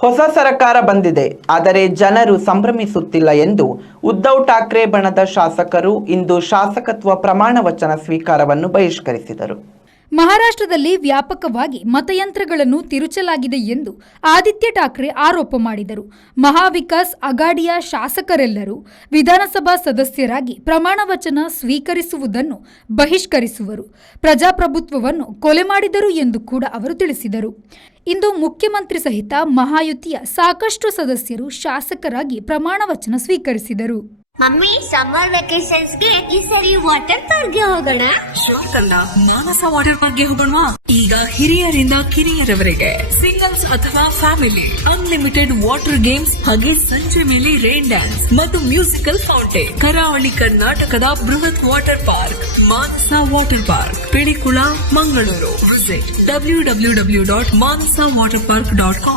ಹೊಸ ಸರ್ಕಾರ ಬಂದಿದೆ, ಆದರೆ ಜನರು ಸಂಭ್ರಮಿಸುತ್ತಿಲ್ಲ ಎಂದು ಉದ್ಧವ್ ಠಾಕ್ರೆ ಬಣದ ಶಾಸಕರು ಇಂದು ಶಾಸಕತ್ವ ಪ್ರಮಾಣ ವಚನ ಸ್ವೀಕಾರವನ್ನು ಬಹಿಷ್ಕರಿಸಿದರು. ಮಹಾರಾಷ್ಟ್ರದಲ್ಲಿ ವ್ಯಾಪಕವಾಗಿ ಮತಯಂತ್ರಗಳನ್ನು ತಿರುಚಲಾಗಿದೆ ಎಂದು ಆದಿತ್ಯ ಠಾಕ್ರೆ ಆರೋಪ ಮಾಡಿದರು. ಮಹಾವಿಕಾಸ್ ಅಘಾಡಿಯ ಶಾಸಕರೆಲ್ಲರೂ ವಿಧಾನಸಭಾ ಸದಸ್ಯರಾಗಿ ಪ್ರಮಾಣ ವಚನ ಸ್ವೀಕರಿಸುವುದನ್ನು ಬಹಿಷ್ಕರಿಸುವರು, ಪ್ರಜಾಪ್ರಭುತ್ವವನ್ನು ಕೊಲೆ ಮಾಡಿದರು ಎಂದು ಕೂಡ ಅವರು ತಿಳಿಸಿದರು. ಇಂದು ಮುಖ್ಯಮಂತ್ರಿ ಸಹಿತ ಮಹಾಯುತಿಯ ಸಾಕಷ್ಟು ಸದಸ್ಯರು ಶಾಸಕರಾಗಿ ಪ್ರಮಾಣ ವಚನ ಸ್ವೀಕರಿಸಿದರು. ಮಮ್ಮಿ, ಸಮ್ಮರ್ ವೆಕೇಶನ್ಸ್ ಗೆ ಈ ಸರಿ ವಾಟರ್ ಪಾರ್ಕ್ ಗೆ ಹೋಗೋಣ. ಮಾನಸ ವಾಟರ್ ಪಾರ್ಕ್ ಗೆ ಹೋಗೋಣ. ಈಗ ಹಿರಿಯರಿಂದ ಕಿರಿಯರವರೆಗೆ ಸಿಂಗಲ್ಸ್ ಅಥವಾ ಫ್ಯಾಮಿಲಿ ಅನ್ಲಿಮಿಟೆಡ್ ವಾಟರ್ ಗೇಮ್ಸ್ ಹಾಗೆ ಸಂಜೆ ಮೇಲೆ ರೈನ್ ಡ್ಯಾನ್ಸ್ ಮತ್ತು ಮ್ಯೂಸಿಕಲ್ ಫೌಂಟೇನ್. ಕರಾವಳಿ ಕರ್ನಾಟಕದ ಬೃಹತ್ water park Manasa water park, Pilikula, Mangaluru. Visit www.manasawaterpark.com.